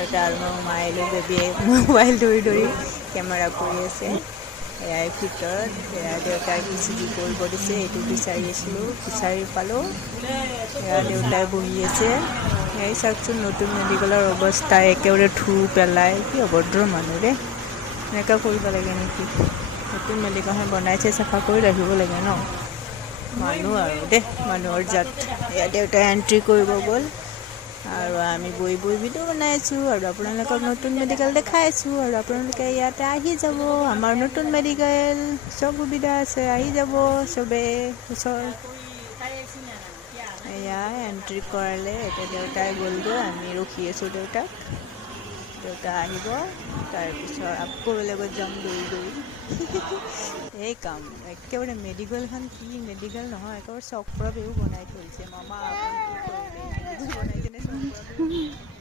দেউতা আৰু মই সোমাই আহিলোঁ। বেবীয়ে মোবাইল ধৰি ধৰি কেমেৰা কৰি আছে। এয়াই ভিতৰত এয়া দেউতাই পিচিবি কৰিব দিছে, এইটো বিচাৰি আছিলোঁ, বিচাৰি পালোঁ। এয়া দেউতাই বহি আছে। এই চাওকচোন নতুন মেডিকেলৰ অৱস্থা, একেবাৰে ধুই পেলাই। কি অভদ্ৰ মানুহ দেই, এনেকুৱা কৰিব লাগে নেকি? নতুন মেডিকেলখন বনাইছে, চাফা কৰি ৰাখিব লাগে ন। মানুহ আৰু দেই, মানুহৰ জাত। এয়া দেউতাই এণ্ট্ৰি কৰিব গ'ল আৰু আমি বহি বহি ভিডিঅ' বনাই আছোঁ আৰু আপোনালোকক নতুন মেডিকেল দেখাই আছোঁ। আৰু আপোনালোকে ইয়াতে আহি যাব, আমাৰ নতুন মেডিকেল, চব সুবিধা আছে, আহি যাব চবেই। এয়া এণ্ট্ৰি কৰালে, এতিয়া দেউতাই গ'লগৈ, আমি ৰখি আছোঁ দেউতাক। দেউতা আহিব, তাৰপিছত আকৌ বেলেগত যাম দৌৰি দৌৰি। এই কাম একেবাৰে মেডিকেলখন কি মেডিকেল নহয়, একেবাৰে চক্ৰবেও বনাই থৈছে। মামা আপুনি কি কৰিলে, মেডিকেল বনাই কিনে চক্ৰবেও বনাই থৈছে।